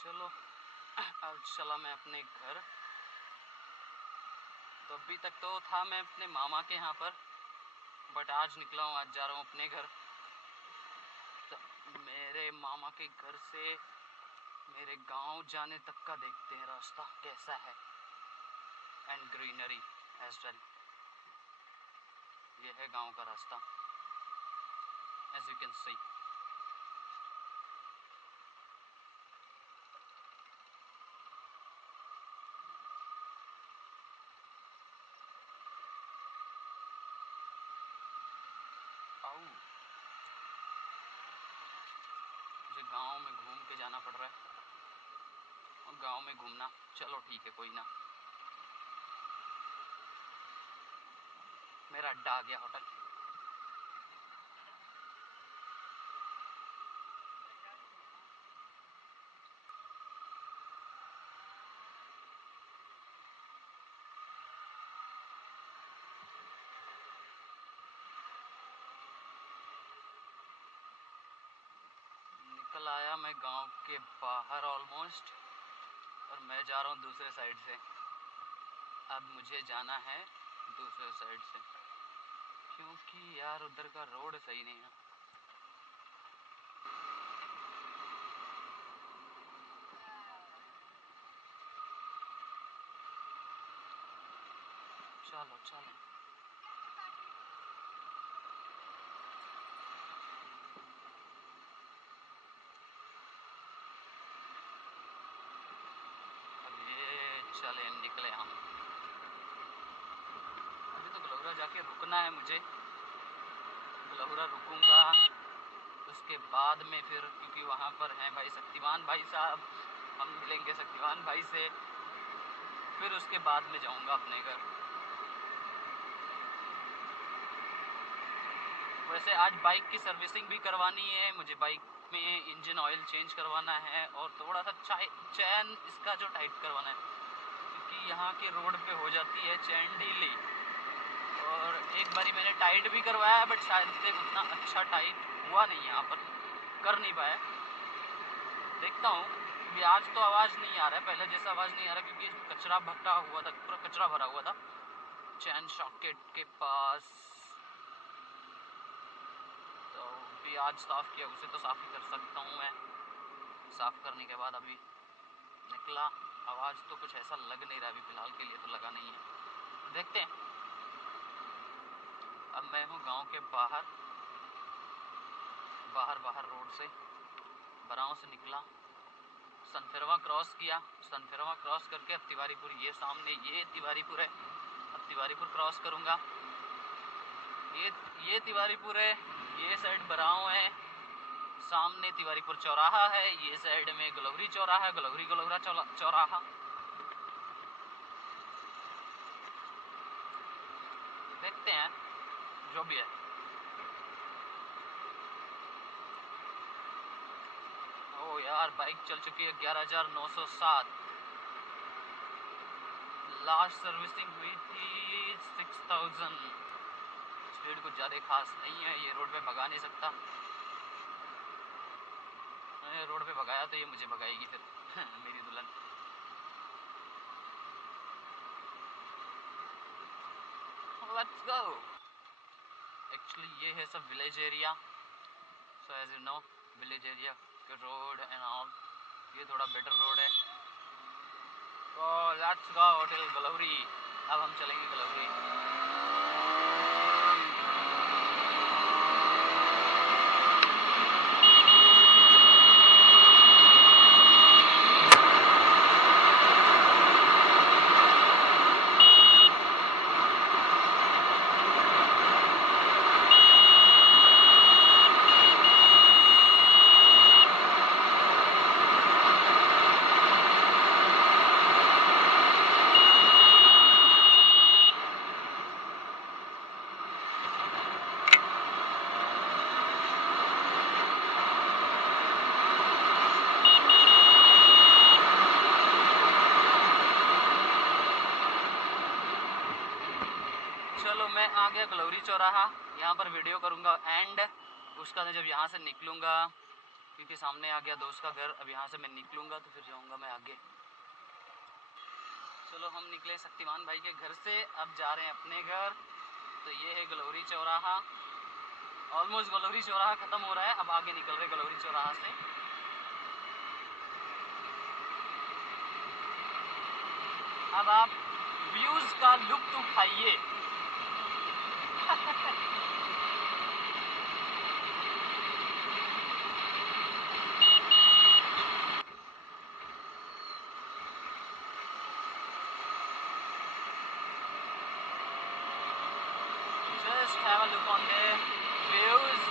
चलो अब चला मैं अपने घर। तो अभी तक तो था मैं अपने मामा के यहाँ पर, बट आज निकला हूँ, आज जा रहा हूँ अपने घर। तो मेरे मामा के घर से मेरे गांव जाने तक का देखते हैं रास्ता कैसा है, एंड ग्रीनरी एज वेल। ये है गांव का रास्ता, एज यू कैन सी। मुझे गांव में घूम के जाना पड़ रहा है, और गांव में घूमना, चलो ठीक है, कोई ना। मेरा अड्डा आ गया, होटल। निकल आया मैं गांव के बाहर ऑलमोस्ट, और मैं जा रहा हूँ दूसरे साइड से। अब मुझे जाना है दूसरे साइड से, क्योंकि यार उधर का रोड सही नहीं है। चलो चलो। अब ये चले निकले हम। अभी तो गलौरा जाके रुकना है मुझे, गलौरा रुकूंगा, उसके बाद में फिर, क्योंकि वहाँ पर हैं भाई शक्तिमान भाई साहब, हम मिलेंगे शक्तिमान भाई से, फिर उसके बाद में जाऊँगा अपने घर। वैसे आज बाइक की सर्विसिंग भी करवानी है मुझे, बाइक में इंजन ऑयल चेंज करवाना है, और थोड़ा सा चैन इसका जो टाइट करवाना है, क्योंकि यहाँ के रोड पे हो जाती है चैन ढीली। और एक बारी मैंने टाइट भी करवाया है, बट शायद से उतना अच्छा टाइट हुआ नहीं, यहाँ पर कर नहीं पाया। देखता हूँ। अभी आज तो आवाज़ नहीं आ रहा है, पहले जैसा आवाज़ नहीं आ रहा, क्योंकि इसमें कचरा भट्टा हुआ था, पूरा कचरा भरा हुआ था चैन सॉकेट के पास। तो भी आज साफ़ किया, उसे तो साफ़ ही कर सकता हूँ मैं। साफ़ करने के बाद अभी निकला, आवाज़ तो कुछ ऐसा लग नहीं रहा अभी फ़िलहाल के लिए, तो लगा नहीं है, देखते हैं। अब मैं हूँ गांव के बाहर बाहर रोड से, बराव से निकला, सनफेरवा क्रॉस किया, सनफेरवा क्रॉस करके अब तिवारीपुर, ये सामने ये तिवारीपुर है, अब तिवारीपुर क्रॉस करूँगा। ये तिवारीपुर है, ये साइड बराव है, सामने तिवारीपुर चौराहा है, ये साइड में गलौरी चौराहा, गलौरी गलौरा चौराहा। देखते हैं जो भी है। ओ यार, बाइक चल चुकी है 11,907। लास्ट सर्विसिंग हुई थी 6,000। स्पीड कुछ ज़्यादा खास नहीं है, ये रोड पे भगा नहीं सकता, रोड पे भगाया तो ये मुझे भगाएगी फिर मेरी दुल्हन। Let's go. एक्चुअली ये है सब village area, so as you know village area के रोड एंड ऑल, ये थोड़ा बेटर रोड है। तो लेट्स गो टिल गलौरी। अब हम चलेंगे गलौरी। मैं आ गया गलौरी चौराहा, यहाँ पर वीडियो करूँगा एंड उसका जब यहाँ से निकलूँगा, क्योंकि सामने आ गया दोस्त का घर। अब यहाँ से मैं निकलूँगा तो फिर जाऊँगा मैं आगे। चलो हम निकले शक्तिमान भाई के घर से, अब जा रहे हैं अपने घर। तो ये है गलोरी चौराहा। ऑलमोस्ट गलोरी चौराहा ख़त्म हो रहा है, अब आगे निकल रहे गलोरी चौराहा से। अब आप व्यूज़ का लुत्फ़ उठाइए। Just have a look on the views.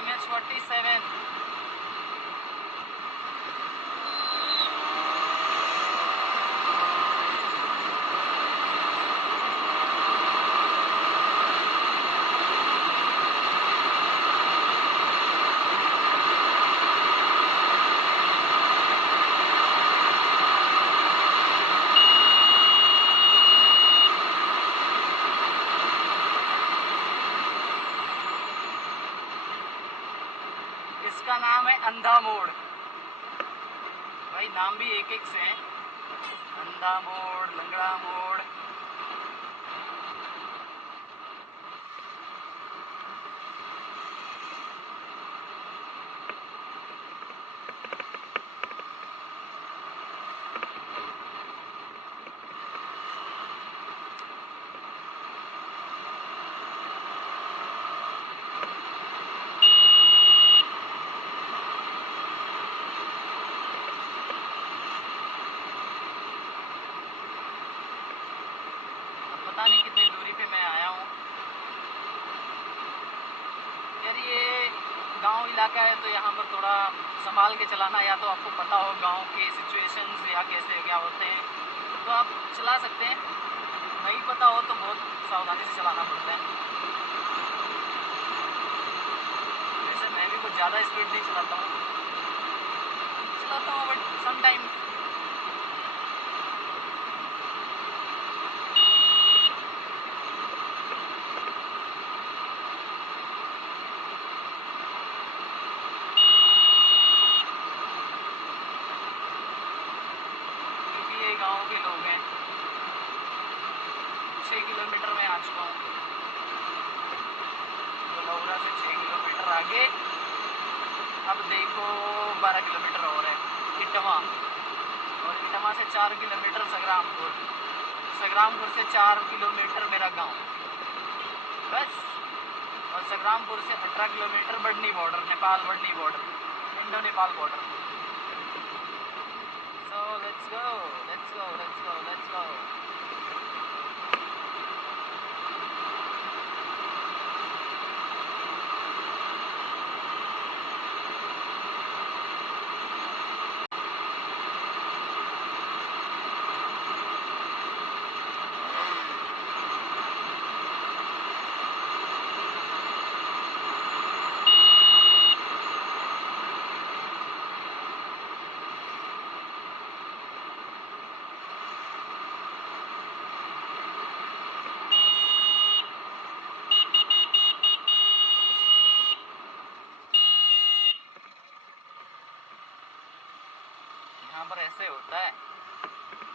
MH47. इसका नाम है अंधा मोड़। भाई नाम भी एक एक से हैं, अंधा मोड़, लंगड़ा मोड़। पता नहीं कितनी दूरी पे मैं आया हूँ यार। ये गांव इलाका है तो यहाँ पर थोड़ा संभाल के चलाना, या तो आपको पता हो गांव के सिचुएशंस या कैसे क्या होते हैं तो आप चला सकते हैं, नहीं पता हो तो बहुत सावधानी से चलाना पड़ता है। वैसे मैं भी कुछ ज़्यादा स्पीड नहीं चलाता हूँ बट समटाइम्स। गाँव के लोग हैं। 6 किलोमीटर में आ चुका हूँ, गलौरा से 6 किलोमीटर आगे। अब देखो 12 किलोमीटर और है इटवा, और इटवा से 4 किलोमीटर संग्रामपुर, संग्रामपुर से 4 किलोमीटर मेरा गांव बस, और संग्रामपुर से 18 किलोमीटर बढ़नी बॉर्डर, नेपाल बढ़नी border, Indo Nepal border. So let's go, let's go, let's go, let's go. पर ऐसे होता है,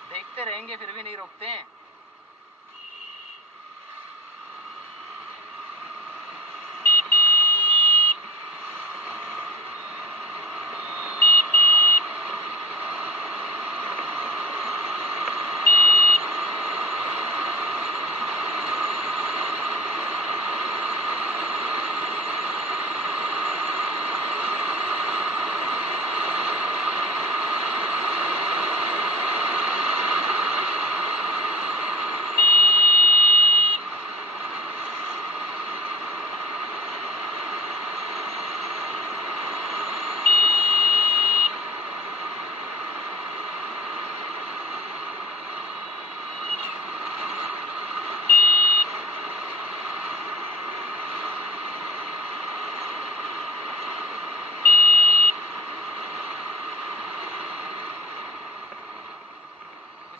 देखते रहेंगे फिर भी नहीं रोकते हैं।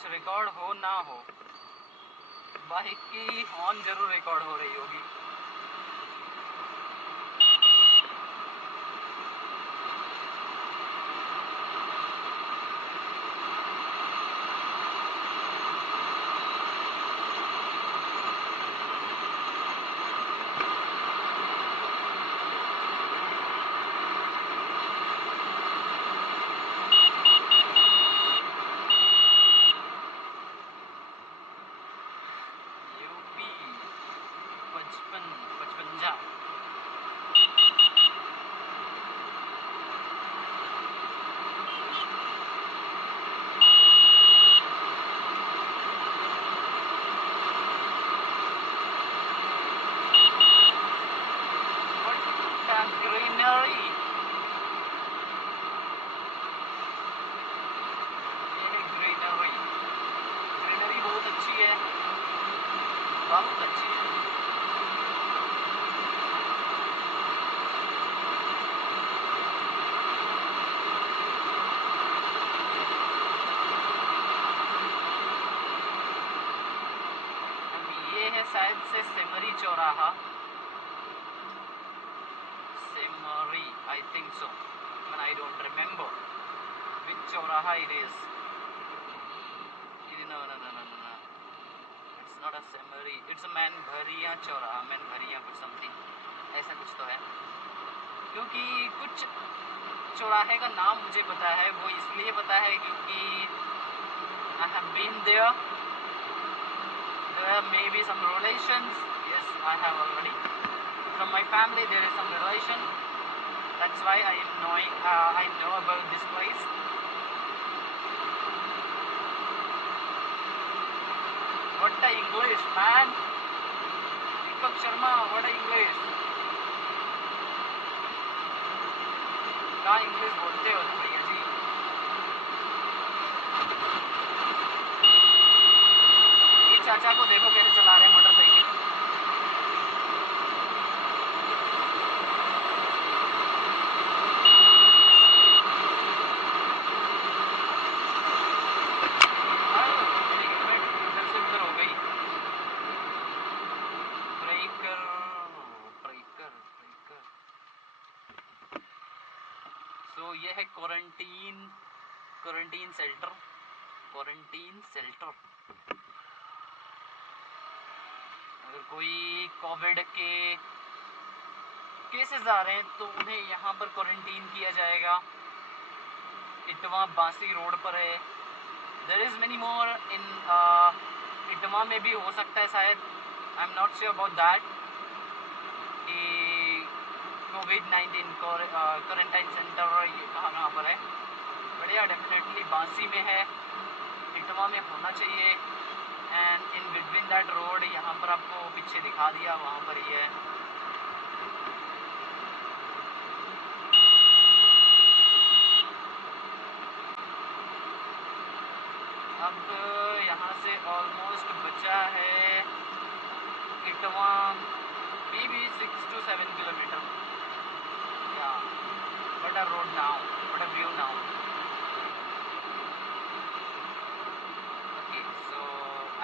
रिकॉर्ड हो ना हो, बाइक की हॉर्न जरूर रिकॉर्ड हो रही होगी। बहुत अच्छी है। अब ये है शायद से सेमरी चौराहा, Semri, I think so, but I don't remember which चौराहा it is. No, no, no, no, no, no. It's not a Semari. It's a मैनभरिया चौराहा, मैनभरिया कुछ समथिंग ऐसा कुछ तो है। क्योंकि कुछ चौराहे का नाम मुझे पता है, वो इसलिए पता है क्योंकि I have been there. There may be some relations. Yes, I have already. From my family there is some relation. That's why I am knowing. I know about this place. What a English, man! Deepak Sharma, what a English! क्या English बोलते हो ना भैया जी? ये चाचा को देखो कैसे चला रहे हैं मोटरसाइकिल। ये है क्वारंटीन सेल्टर। अगर कोई कोविड के केसेस आ रहे हैं तो उन्हें यहाँ पर क्वारंटीन किया जाएगा। इटवा बांसी रोड पर है। देयर इज मेनी मोर इन इटवा में भी हो सकता है शायद, I am not sure about that, कि कोविड-19 क्वारंटाइन सेंटर ये कहाँ पर है। बढ़िया, डेफिनेटली बांसी में है, इटवा में होना चाहिए। And in between that road, यहाँ पर आपको पीछे दिखा दिया, वहाँ पर ही है। अब यहाँ से ऑलमोस्ट बचा है Itwa may be 6 to 7 kilometre. या what a road now, what a view now. Okay, so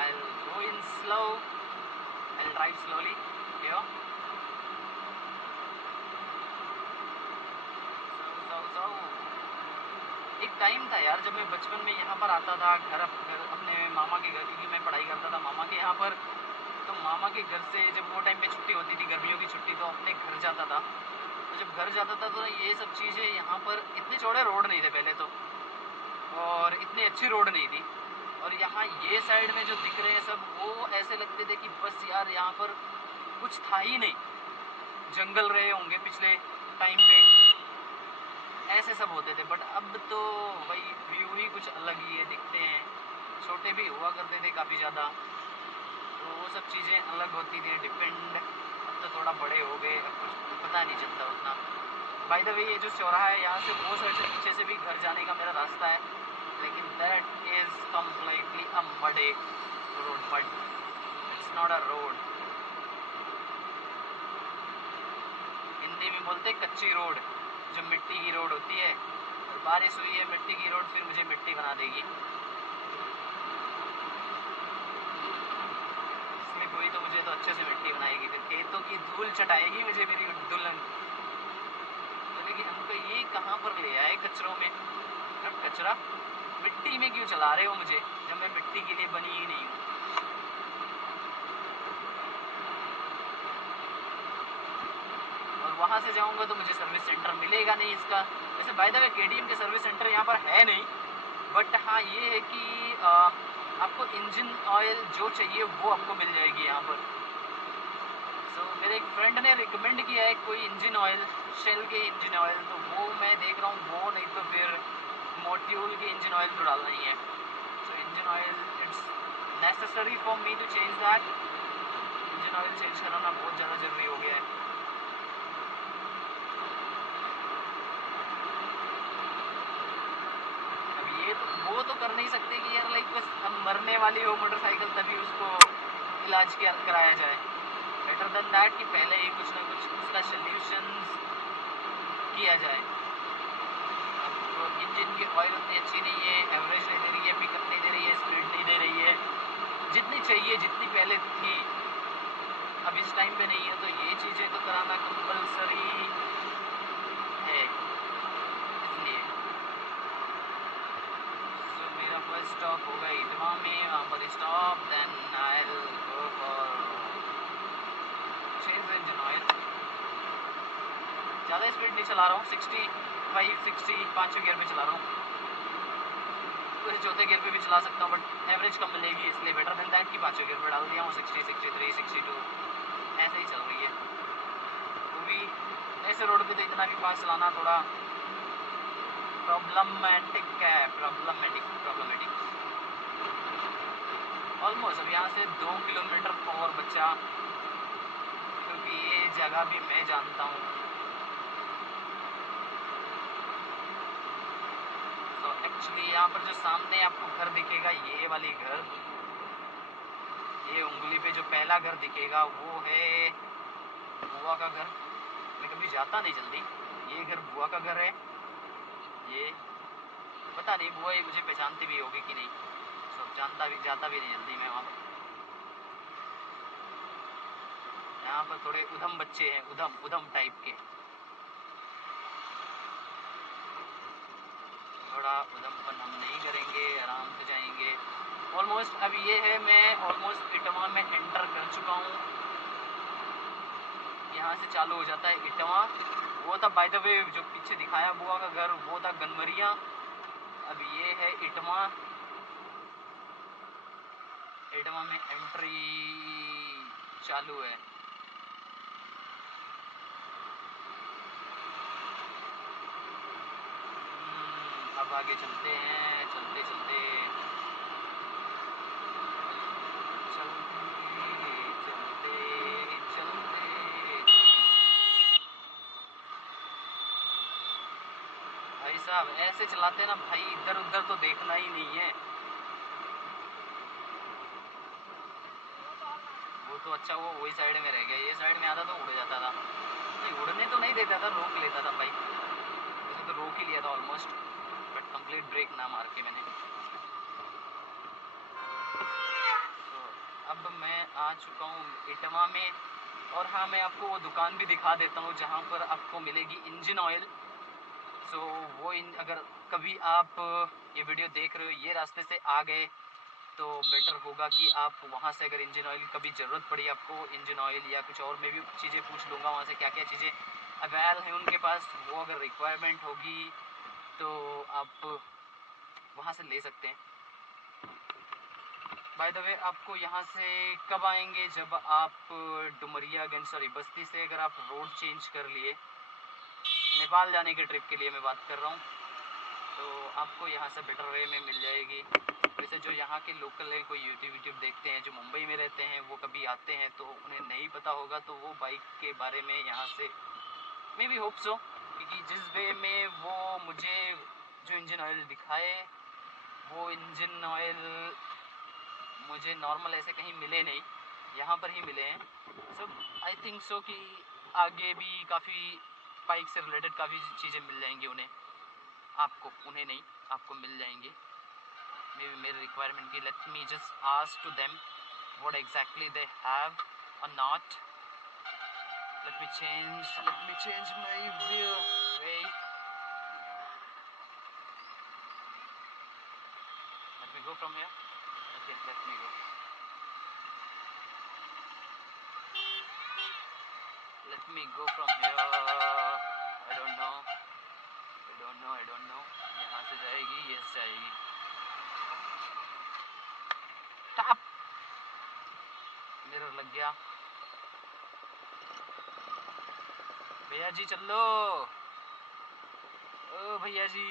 I'll go in slow, I'll drive slowly here. So एक टाइम था यार जब मैं बचपन में यहाँ पर आता था घर अपने मामा के घर, क्योंकि मैं पढ़ाई करता था मामा के यहाँ पर। तो मामा के घर से जब वो टाइम पे छुट्टी होती थी, गर्मियों की छुट्टी, तो अपने घर जाता था। तो जब घर जाता था तो ये सब चीज़ें, यहाँ पर इतने चौड़े रोड नहीं थे पहले तो, और इतनी अच्छी रोड नहीं थी। और यहाँ ये साइड में जो दिख रहे हैं सब, वो ऐसे लगते थे कि बस यार यहाँ पर कुछ था ही नहीं, जंगल रहे होंगे पिछले टाइम पे, ऐसे सब होते थे। बट अब तो भाई व्यू ही कुछ अलग ही है, दिखते हैं। छोटे भी हुआ करते थे काफ़ी ज़्यादा, तो वो सब चीज़ें अलग होती थी, डिपेंड। अब तो थोड़ा बड़े हो गए, अब कुछ पता नहीं चलता उतना। बाय द वे ये जो चौराहा है, यहाँ से वो साइड से पीछे से भी घर जाने का मेरा रास्ता है, लेकिन that is completely a mud road, mud, it's not a road. Hindi में बोलते कच्ची रोड, जो मिट्टी की रोड होती है। और बारिश हुई है मिट्टी की रोड, फिर मुझे मिट्टी बना देगी। स्लिप हुई तो मुझे तो अच्छे से मिट्टी बनाएगी, फिर खेतों की धूल चटाएगी मुझे मेरी दुल्हन। बोले कि हमको ये कहाँ पर ले आए कचरों में, कचरा मिट्टी में क्यों चला रहे हो मुझे, जब मैं मिट्टी के लिए बनी ही नहीं हूँ। और वहाँ से जाऊँगा तो मुझे सर्विस सेंटर मिलेगा नहीं इसका। वैसे बाय द वे KTM के सर्विस सेंटर यहाँ पर है नहीं, बट हाँ ये है कि आपको इंजन ऑयल जो चाहिए वो आपको मिल जाएगी यहाँ पर। सो मेरे एक फ्रेंड ने रिकमेंड किया है कोई इंजन ऑयल, शेल के इंजन ऑयल, तो वो मैं देख रहा हूँ, वो नहीं तो फिर मोट्यूल के इंजन ऑयल तो डालना ही है। So engine oil it's necessary for me to change that. Engine oil change कराना बहुत ज़्यादा ज़रूरी हो गया है। ये तो वो तो कर नहीं सकते कि यार लाइक बस हम मरने वाली हो मोटरसाइकिल तभी उसको इलाज कराया जाए। बेटर देन दैट कि पहले ही कुछ ना कुछ उसका सल्यूशन किया जाए। अब तो इंजन की ऑयल उतनी अच्छी नहीं है, एवरेज नहीं दे रही है, पिकअप नहीं दे रही है, स्पीड नहीं दे रही है जितनी चाहिए, जितनी पहले थी। अब इस टाइम पे नहीं है, तो ये चीज़ें तो कराना कंपलसरी है इसलिए। मेरा फर्स्ट स्टॉप होगा इटवा में, वहाँ पर stop, then I will go for change engine oil. ज़्यादा स्पीड नहीं चला रहा हूँ, 65 60 पाँचवें गियर पे चला रहा हूँ। वैसे चौथे गियर पे भी चला सकता हूँ, बट एवरेज कम मिलेगी, इसलिए बेटर देन दैट कि पाँचवें गियर पे डाल दिया हूँ। 60 63 62 ऐसे ही चल रही है। वो भी ऐसे रोड पे तो इतना भी फास्ट चलाना थोड़ा प्रॉब्लमेटिक है, प्रॉब्लमेटिक। ऑलमोस्ट अब यहाँ से 2 किलोमीटर और बचा, क्योंकि ये जगह भी मैं जानता हूँ। तो एक्चुअली यहाँ पर जो सामने आपको घर दिखेगा, ये वाली घर, ये उंगली पे जो पहला घर दिखेगा वो है बुआ का घर। मैं कभी जाता नहीं जल्दी, ये घर बुआ का घर है। ये पता नहीं बुआ ये मुझे पहचानती भी होगी कि नहीं, सब जाता भी नहीं जल्दी मैं वहाँ पर। यहाँ पर थोड़े उधम बच्चे हैं, उधम टाइप के, थोड़ा उधमपन हम नहीं करेंगे, आराम से जाएंगे। ऑलमोस्ट अब ये है, मैं ऑलमोस्ट इटवा में एंटर कर चुका हूँ। यहाँ से चालू हो जाता है इटवा। वो था बाय द वे जो पीछे दिखाया बुआ का घर, वो था गनमरिया। अब ये है इटवा। इटवा में एंट्री चालू है। अब आगे चलते हैं, चलते चलते भाई साहब ऐसे चलाते ना भाई, इधर उधर तो देखना ही नहीं है। वो तो अच्छा वो वही साइड में रह गया, ये साइड में आता तो उड़ जाता था। नहीं उड़ने तो नहीं देता था, रोक लेता था भाई। वैसे तो रोक ही लिया था ऑलमोस्ट, बट कंप्लीट ब्रेक ना मार के मैंने। तो अब मैं आ चुका हूँ इटवा में। और हाँ मैं आपको वो दुकान भी दिखा देता हूँ जहाँ पर आपको मिलेगी इंजन ऑयल। सो वो अगर कभी आप ये वीडियो देख रहे हो, ये रास्ते से आ गए, तो बेटर होगा कि आप वहाँ से अगर इंजन ऑयल कभी ज़रूरत पड़ी आपको, इंजन ऑयल या कुछ और, मैं भी चीज़ें पूछ लूँगा वहाँ से क्या क्या चीज़ें अवेल हैं उनके पास, वो अगर रिक्वायरमेंट होगी तो आप वहाँ से ले सकते हैं। बाय द वे, आपको यहाँ से कब आएंगे, जब आप डुमरियागंज, सॉरी बस्ती से अगर आप रोड चेंज कर लिए, नेपाल जाने के ट्रिप के लिए मैं बात कर रहा हूँ, तो आपको यहाँ से बेटर वे में मिल जाएगी। वैसे जो यहाँ के लोकल हैं, कोई यूट्यूब देखते हैं, जो मुंबई में रहते हैं, वो कभी आते हैं तो उन्हें नहीं पता होगा, तो वो बाइक के बारे में यहाँ से मे बी होप सो, क्योंकि जिस वे में वो मुझे जो इंजन ऑयल दिखाए, वो इंजन ऑयल मुझे नॉर्मल ऐसे कहीं मिले नहीं, यहाँ पर ही मिले हैं। सो आई थिंक सो कि आगे भी काफ़ी बाइक से रिलेटेड काफ़ी चीज़ें मिल जाएंगी उन्हें, आपको उन्हें नहीं, आपको मिल जाएंगी मे बी मेरे रिक्वायरमेंट की। Let me just ask to them what exactly they have or not. let me change my way. Let me go from here. Okay, let me go. Let me go from here. I don't know. यहाँ से जाएगी, yes जाएगी। Tap, mirror लग गया। भैया जी चल लो, ओ भैया जी।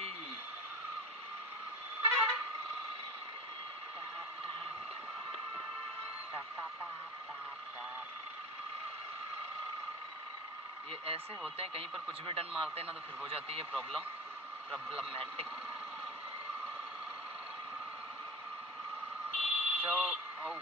ये ऐसे होते हैं, कहीं पर कुछ भी टर्न मारते हैं ना तो फिर हो जाती है problematic. So, oh.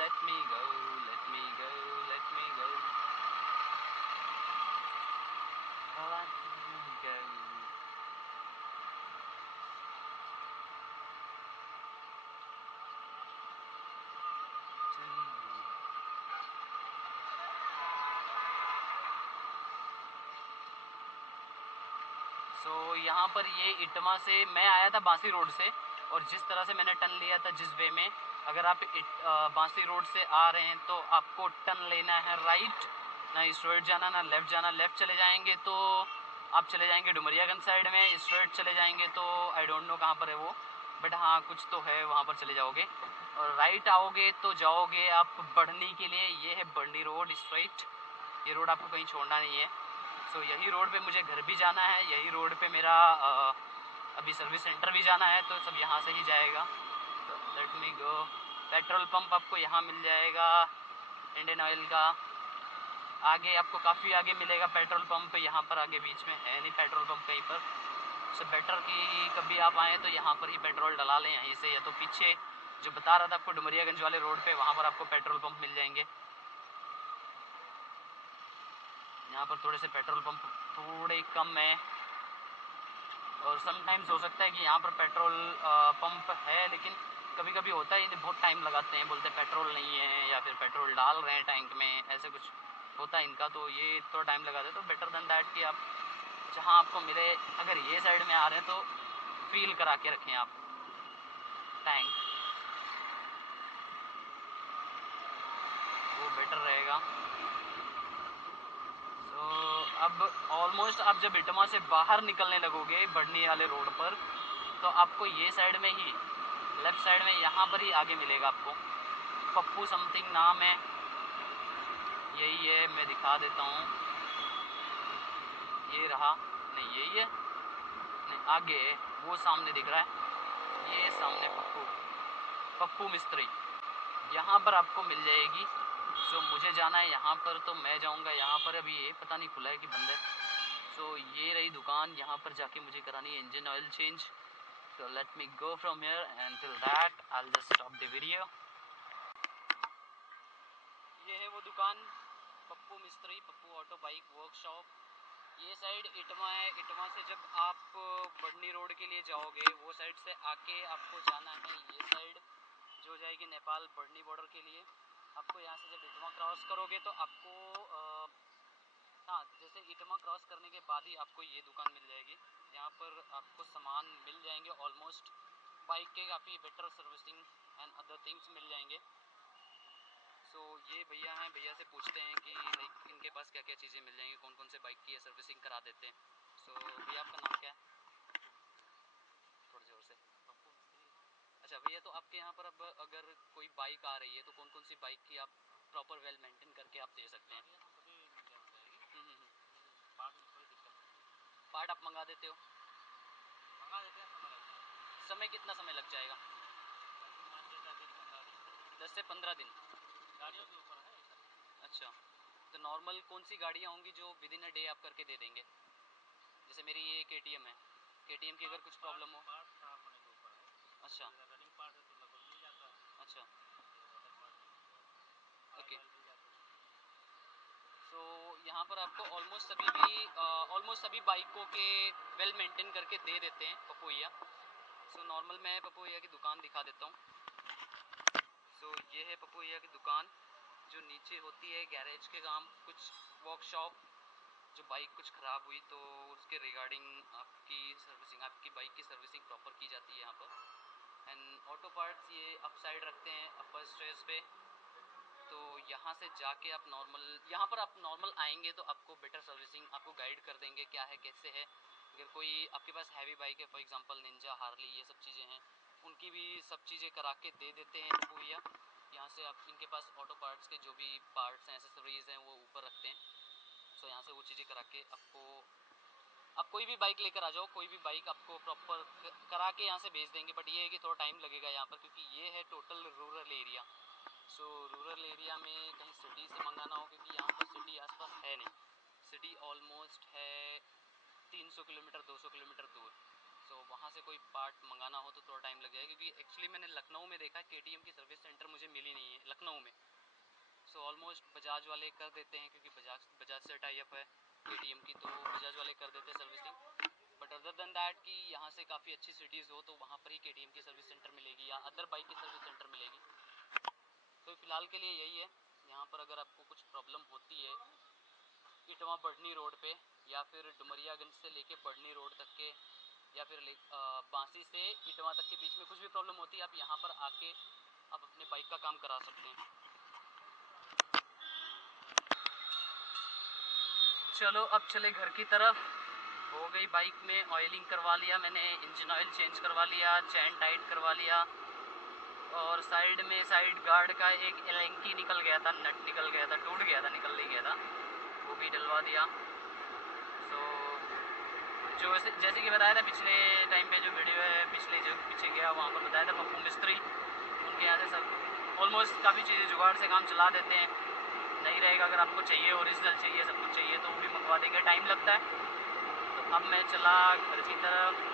Let me go. सो यहाँ पर ये इटमा से मैं आया था, बांसी रोड से, और जिस तरह से मैंने टर्न लिया था, जिस वे में, अगर आप बांसी रोड से आ रहे हैं तो आपको टर्न लेना है राइट, ना स्ट्रेट जाना ना लेफ़्ट जाना। लेफ़्ट चले जाएंगे तो आप चले जाएंगे डुमरियागंज साइड में, स्ट्रेट चले जाएंगे तो आई डोंट नो कहाँ पर है वो, बट हाँ कुछ तो है, वहाँ पर चले जाओगे। और राइट आओगे तो जाओगे आप बढ़नी के लिए, ये है बढ़नी रोड स्ट्रेट, ये रोड आपको कहीं छोड़ना नहीं है। सो यही रोड पे मुझे घर भी जाना है, यही रोड पे मेरा अभी सर्विस सेंटर भी जाना है, तो सब यहाँ से ही जाएगा। तो लेट मी गो। पेट्रोल पंप आपको यहाँ मिल जाएगा इंडियन ऑयल का, आगे आपको काफ़ी आगे मिलेगा पेट्रोल पंप, यहाँ पर आगे बीच में है नहीं पेट्रोल पंप कहीं पर। सो बेटर कि कभी आप आएँ तो यहाँ पर ही पेट्रोल डला लें यहीं से, या तो पीछे जो बता रहा था आपको डुमरियागंज वाले रोड पे, वहाँ पर आपको पेट्रोल पंप मिल जाएंगे। यहाँ पर थोड़े से पेट्रोल पंप थोड़े कम है, और समटाइम्स हो सकता है कि यहाँ पर पेट्रोल पंप है, लेकिन कभी कभी होता है इन्हें बहुत टाइम लगाते हैं, बोलते हैं पेट्रोल नहीं है, या फिर पेट्रोल डाल रहे हैं टैंक में, ऐसे कुछ होता है इनका, तो ये थोड़ा टाइम लगा देते। तो बेटर देन दैट कि आप जहाँ आपको मिले, अगर ये साइड में आ रहे हैं तो फील करा के रखें आप टैंक, वो बेटर रहेगा। तो अब ऑलमोस्ट आप जब इटमा से बाहर निकलने लगोगे बढ़नी वाले रोड पर, तो आपको ये साइड में ही, लेफ़्ट साइड में यहाँ पर ही आगे मिलेगा आपको, पप्पू समथिंग नाम है, यही है, मैं दिखा देता हूँ, ये रहा, नहीं यही है, नहीं आगे है, वो सामने दिख रहा है, ये सामने पप्पू मिस्त्री, यहाँ पर आपको मिल जाएगी। सो मुझे जाना है यहाँ पर, तो मैं जाऊँगा यहाँ पर, अभी ये पता नहीं खुला है कि बंद है। सो ये रही दुकान, यहाँ पर जाके मुझे करानी है engine oil change. So let me go from here, and till that I will just stop the video. ये है वो दुकान, पप्पू मिस्त्री, पप्पू ऑटो बाइक वर्कशॉप, ये साइड इटवा है। इटवा से जब आप बढ़नी रोड के लिए जाओगे वो साइड से आके आपको जाना है ये साइड जो जाएगी नेपाल बढ़नी बॉर्डर के लिए। आपको यहाँ से जब इटवा क्रॉस करोगे तो आपको हाँ, जैसे इटवा क्रॉस करने के बाद ही आपको ये दुकान मिल जाएगी। यहाँ पर आपको सामान मिल जाएंगे ऑलमोस्ट बाइक के, काफ़ी better servicing and other things मिल जाएंगे। सो ये भैया हैं, भैया से पूछते हैं कि लाइक इनके पास क्या क्या चीज़ें मिल जाएंगी, कौन कौन से बाइक की सर्विसिंग करा देते हैं। सो भैया आपका नाम क्या है? थोड़ा जोर से। अच्छा भैया, तो आपके यहाँ पर अब अगर कोई बाइक आ रही है तो कौन कौन सी बाइक की आप प्रॉपर वेल मेंटेन करके आप दे सकते हैं? पार्ट आप मंगा देते हो? समय कितना समय लग जाएगा? 10 से 15 दिन। गाड़ियों के ऊपर है। अच्छा, तो नॉर्मल कौन सी गाड़ियाँ होंगी जो विद इन अ डे आप करके दे देंगे? जैसे मेरी ये KTM है, KTM की अगर कुछ प्रॉब्लम हो। अच्छा अच्छा, ओके। सो यहाँ पर आपको ऑलमोस्ट सभी बाइकों के वेल मेंटेन करके दे देते हैं पप्पू भैया। सो नॉर्मल मैं पप्पू भैया की दुकान दिखा देता हूँ। सो ये है पप्पू भैया की दुकान जो नीचे होती है गैरेज के काम, कुछ वर्कशॉप, जो बाइक कुछ ख़राब हुई तो उसके रिगार्डिंग आपकी सर्विसिंग, आपकी बाइक की सर्विसिंग प्रॉपर की जाती है यहाँ पर। एंड ऑटो पार्ट्स ये अप साइड रखते हैं अपर स्टेज पे। तो यहाँ से जाके आप यहाँ पर आप नॉर्मल आएंगे तो आपको बेटर सर्विसिंग आपको गाइड कर देंगे क्या है कैसे है। अगर कोई आपके पास हैवी बाइक है, फॉर एग्जांपल निंजा, हार्ली, ये सब चीज़ें हैं, उनकी भी सब चीज़ें करा के दे देते हैं आपको भैया। यहाँ से आप इनके पास ऑटो पार्ट्स के जो भी पार्ट्स हैं, एसेसरीज़ हैं, वो ऊपर रखते हैं। सो यहाँ से वो चीज़ें करा के आपको, आप कोई भी बाइक लेकर आ जाओ, कोई भी बाइक आपको प्रॉपर करा के यहाँ से भेज देंगे। बट ये है कि थोड़ा टाइम लगेगा यहाँ पर, क्योंकि ये है टोटल रूरल एरिया। सो रूरल एरिया में कहीं सिटी से मंगाना हो, क्योंकि यहाँ पर सिटी आसपास है नहीं। सिटी ऑलमोस्ट है 300 किलोमीटर 200 किलोमीटर दूर। सो वहाँ से कोई पार्ट मंगाना हो तो थोड़ा टाइम लग जाएगा, क्योंकि एक्चुअली मैंने लखनऊ में देखा KTM की सर्विस सेंटर मुझे मिली नहीं है लखनऊ में। सो ऑलमोस्ट बजाज वाले कर देते हैं, क्योंकि बजाज से टाई अप है KTM की, तो बजाज वाले कर देते हैं servicing. But other than that कि यहाँ से काफ़ी अच्छी सिटीज़ हो तो वहाँ पर ही KTM की सर्विस सेंटर मिलेगी या अदर बाइक की सर्विस सेंटर मिलेगी। तो फ़िलहाल के लिए यही है। यहाँ पर अगर आपको कुछ प्रॉब्लम होती है इटवा बढ़नी रोड पे, या फिर डुमरियागंज से लेके बढ़नी रोड तक के, या फिर बांसी से इटवा तक के बीच में कुछ भी प्रॉब्लम होती है, आप यहाँ पर आके आप अपने बाइक का काम करा सकते हैं। चलो अब चले घर की तरफ। हो गई बाइक में ऑयलिंग करवा लिया मैंने, इंजन ऑयल चेंज करवा लिया, चैन टाइट करवा लिया, और साइड में साइड गार्ड का एक एलेंकी निकल गया था, नट निकल गया था, टूट गया था, निकल नहीं गया था, वो भी डलवा दिया। सो जो जैसे कि बताया था पिछले टाइम पे, जो वीडियो है पिछले जो पीछे गया वहाँ पर बताया था पप्पू मिस्त्री, उनके यहाँ से सब ऑलमोस्ट काफ़ी चीज़ें जुगाड़ से काम चला देते हैं। नहीं रहेगा, अगर आपको चाहिए ओरिजिनल चाहिए, सब कुछ चाहिए, तो वो भी मंगवा देंगे, टाइम लगता है। तो अब मैं चला घर की तरफ।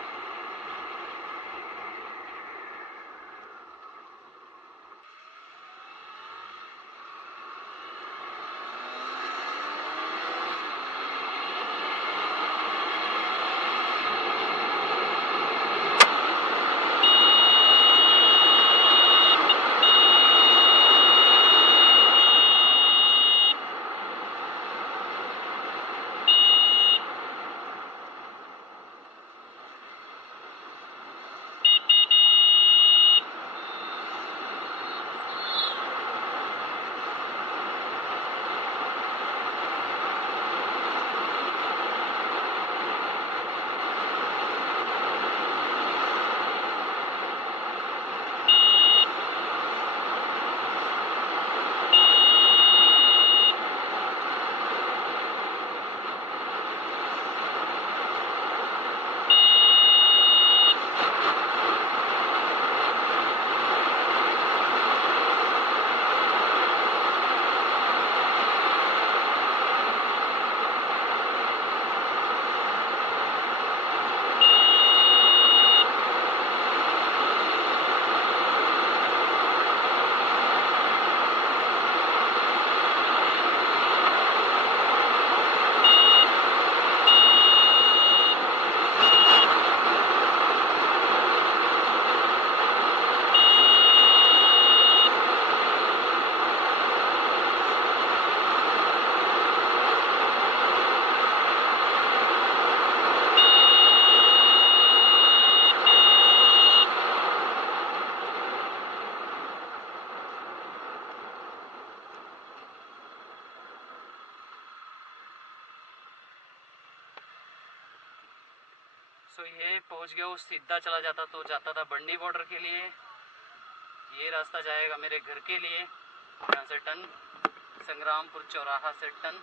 सो ये पहुंच गया, वो सीधा चला जाता तो जाता था बढ़नी बॉर्डर के लिए। ये रास्ता जाएगा मेरे घर के लिए, यहाँ से टन संग्रामपुर चौराहा से टन।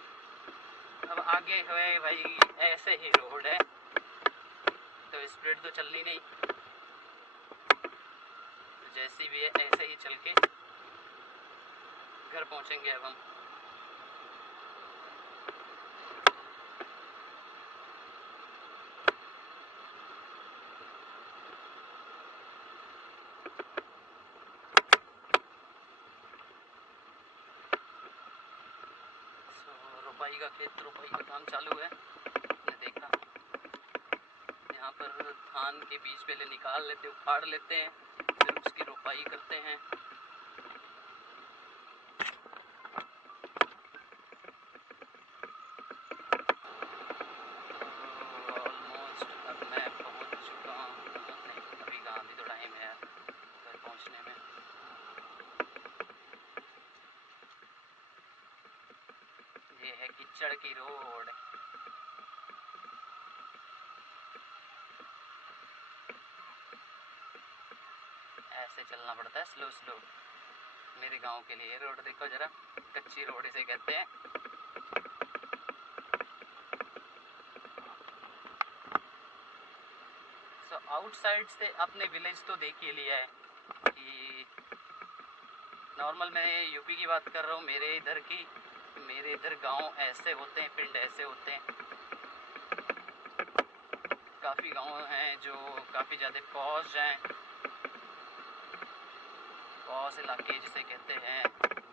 अब आगे है भाई ऐसे ही रोड है तो स्पीड तो चलनी नहीं, जैसी भी है ऐसे ही चल के घर पहुंचेंगे अब हम। रोपाई का खेत, रोपाई का काम चालू है। मैंने देखा यहाँ पर धान के बीज पहले निकाल लेते, उखाड़ लेते हैं, फिर उसकी रोपाई करते हैं। ऑलमोस्ट अब मैं पहुँच चुका हूँ, नहीं अभी कहाँ, अभी तो टाइम है घर पहुँचने में। ये है कीचड़ की रोड। ऐसे चलना पड़ता है स्लो स्लो मेरे गांव के लिए। रोड देखो जरा, कच्ची रोड इसे कहते हैं। सो आउटसाइड से अपने विलेज तो देख ही लिया है कि नॉर्मल, मैं यूपी की बात कर रहा हूँ, मेरे इधर की, मेरे इधर गांव ऐसे होते हैं, पिंड ऐसे होते हैं। काफ़ी गांव हैं जो काफ़ी ज़्यादा पॉश हैं, पॉश इलाके जिसे कहते हैं।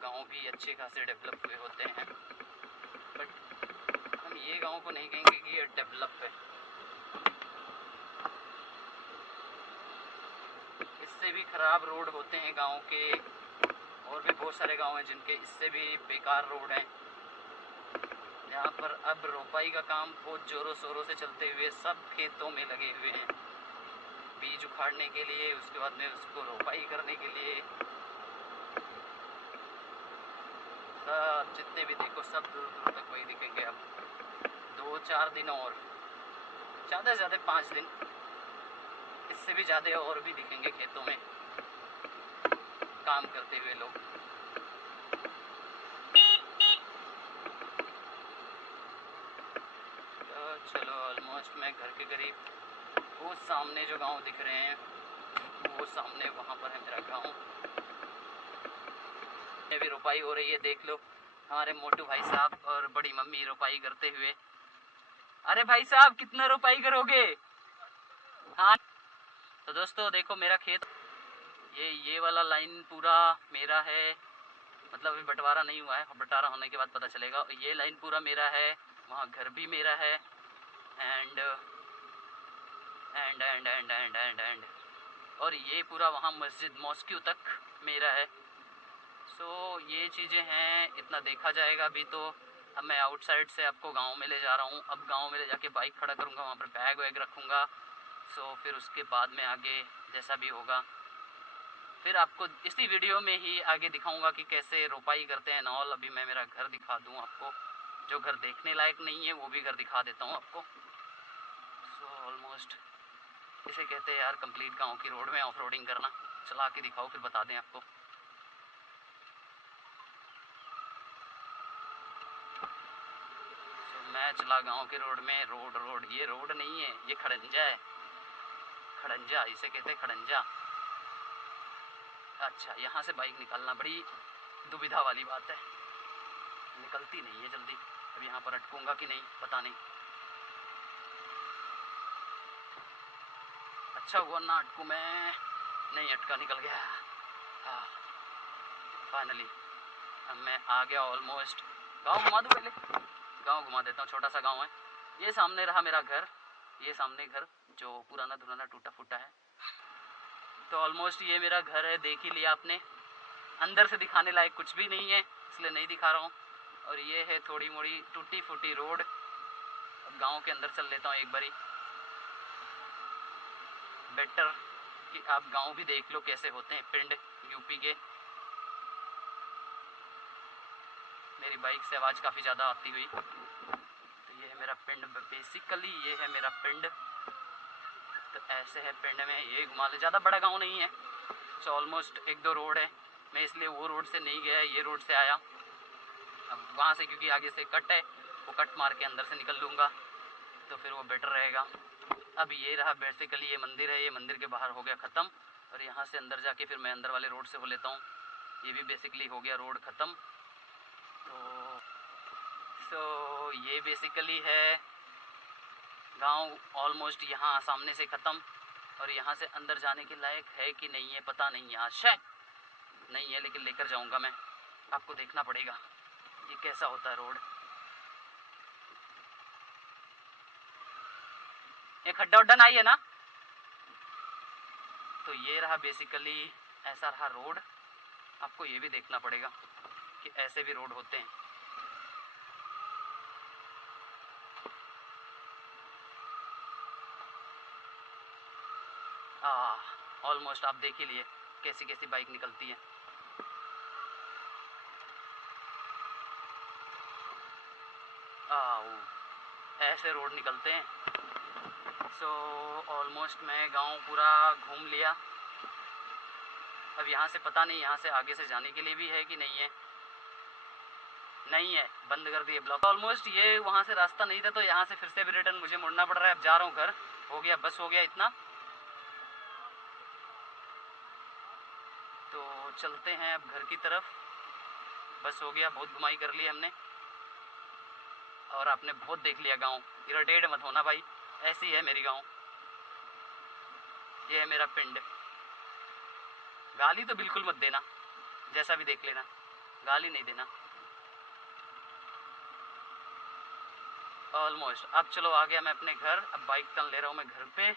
गांव भी अच्छे खासे डेवलप हुए होते हैं, बट हम ये गांव को नहीं कहेंगे कि ये डेवलप है। इससे भी ख़राब रोड होते हैं गांव के, और भी बहुत सारे गांव हैं जिनके इससे भी बेकार रोड हैं। यहाँ पर अब रोपाई का काम बहुत ज़ोरों शोरों से चलते हुए सब खेतों में लगे हुए हैं, बीज उखाड़ने के लिए, उसके बाद में उसको रोपाई करने के लिए। सब जितने भी देखो सब दूर दूर तक वही दिखेंगे। अब 2-4 दिन और, ज़्यादा से ज़्यादा 5 दिन, इससे भी ज़्यादा और भी दिखेंगे खेतों में काम करते हुए लोग। तो चलो ऑलमोस्ट मैं घर के करीब, वो सामने जो गांव दिख रहे हैं वो सामने, वहाँ पर है मेरा गांव। भी रोपाई हो रही है, देख लो हमारे मोटू भाई साहब और बड़ी मम्मी रोपाई करते हुए। अरे भाई साहब कितना रोपाई करोगे? हाँ तो दोस्तों देखो मेरा खेत, ये वाला लाइन पूरा मेरा है, मतलब अभी बंटवारा नहीं हुआ है, बंटवारा होने के बाद पता चलेगा। ये लाइन पूरा मेरा है, वहाँ घर भी मेरा है, and and and and and and and और ये पूरा वहाँ मस्जिद मॉस्क्यू तक मेरा है। सो ये चीज़ें हैं, इतना देखा जाएगा अभी तो। अब मैं आउटसाइड से आपको गांव में ले जा रहा हूँ। अब गांव में ले जाके बाइक खड़ा करूँगा, वहाँ पर बैग वैग रखूँगा। सो फिर उसके बाद में आगे जैसा भी होगा फिर आपको इसी वीडियो में ही आगे दिखाऊंगा कि कैसे रोपाई करते हैं नॉल। अभी मैं मेरा घर दिखा दूँ आपको, जो घर देखने लायक नहीं है वो भी घर दिखा देता हूँ आपको। सो ऑलमोस्ट इसे कहते हैं यार कंप्लीट गांव की रोड में ऑफ रोडिंग करना। चला के दिखाओ फिर बता दें आपको। मैं चला गांव के रोड में, रोड ये रोड नहीं है, ये खड़ंजा है, खड़ंजा इसे कहते हैं, खड़ंजा। अच्छा यहाँ से बाइक निकालना बड़ी दुविधा वाली बात है, निकलती नहीं है जल्दी। अब यहाँ पर अटकूंगा कि नहीं पता नहीं, अच्छा हुआ ना अटकूँ मैं, नहीं अटका, निकल गया। हाँ फाइनली अब मैं आ गया ऑलमोस्ट। गाँव घुमा दूँ पहले, गांव घुमा देता हूँ, छोटा सा गांव है। ये सामने रहा मेरा घर, ये सामने घर जो पुराना धुराना टूटा फूटा है। तो ऑलमोस्ट ये मेरा घर है, देख ही लिया आपने। अंदर से दिखाने लायक कुछ भी नहीं है इसलिए नहीं दिखा रहा हूँ। और ये है थोड़ी मोड़ी टूटी फूटी रोड। अब गांव के अंदर चल लेता हूँ एक बारी, बेटर कि आप गांव भी देख लो कैसे होते हैं पिंड यूपी के। मेरी बाइक से आवाज़ काफ़ी ज़्यादा आती हुई। तो ये है मेरा पिंड, बेसिकली ये है मेरा पिंड। ऐसे है पिंड में, ये घुमा ले। ज़्यादा बड़ा गांव नहीं है, सो ऑलमोस्ट 1-2 रोड है। मैं इसलिए वो रोड से नहीं गया, ये रोड से आया। अब वहाँ से क्योंकि आगे से कट है, वो कट मार के अंदर से निकल लूँगा तो फिर वो बेटर रहेगा। अब ये रहा बेसिकली ये मंदिर है, ये मंदिर के बाहर हो गया ख़त्म, और यहाँ से अंदर जाके फिर मैं अंदर वाले रोड से हो लेता हूँ। ये भी बेसिकली हो गया रोड ख़त्म। तो ये बेसिकली है गांव, ऑलमोस्ट यहाँ सामने से ख़त्म। और यहाँ से अंदर जाने के लायक है कि नहीं है पता नहीं, यहाँ शायद नहीं है, लेकिन लेकर जाऊँगा मैं, आपको देखना पड़ेगा ये कैसा होता है रोड। ये खड्डा उड्डा नहीं है ना? तो ये रहा बेसिकली, ऐसा रहा रोड। आपको ये भी देखना पड़ेगा कि ऐसे भी रोड होते हैं। ऑलमोस्ट आप देख ही लिए कैसी कैसी बाइक निकलती है। ऐसे रोड निकलते हैं। सो ऑलमोस्ट मैं गांव पूरा घूम लिया। अब यहाँ से पता नहीं, यहाँ से आगे से जाने के लिए भी है कि नहीं है। नहीं है, बंद कर दिए ब्लॉक। ऑलमोस्ट ये वहाँ से रास्ता नहीं था, तो यहाँ से फिर से भी रिटर्न मुझे मुड़ना पड़ रहा है। अब जा रहा हूँ घर, हो गया बस, हो गया इतना। तो चलते हैं अब घर की तरफ। बस हो गया, बहुत घुमाई कर ली हमने और आपने बहुत देख लिया गांव। इरिटेट मत होना भाई, ऐसी है मेरी गांव, ये है मेरा पिंड। गाली तो बिल्कुल मत देना, जैसा भी देख लेना, गाली नहीं देना। ऑलमोस्ट अब चलो आ गया मैं अपने घर। अब बाइक टर्न ले रहा हूँ मैं घर पे।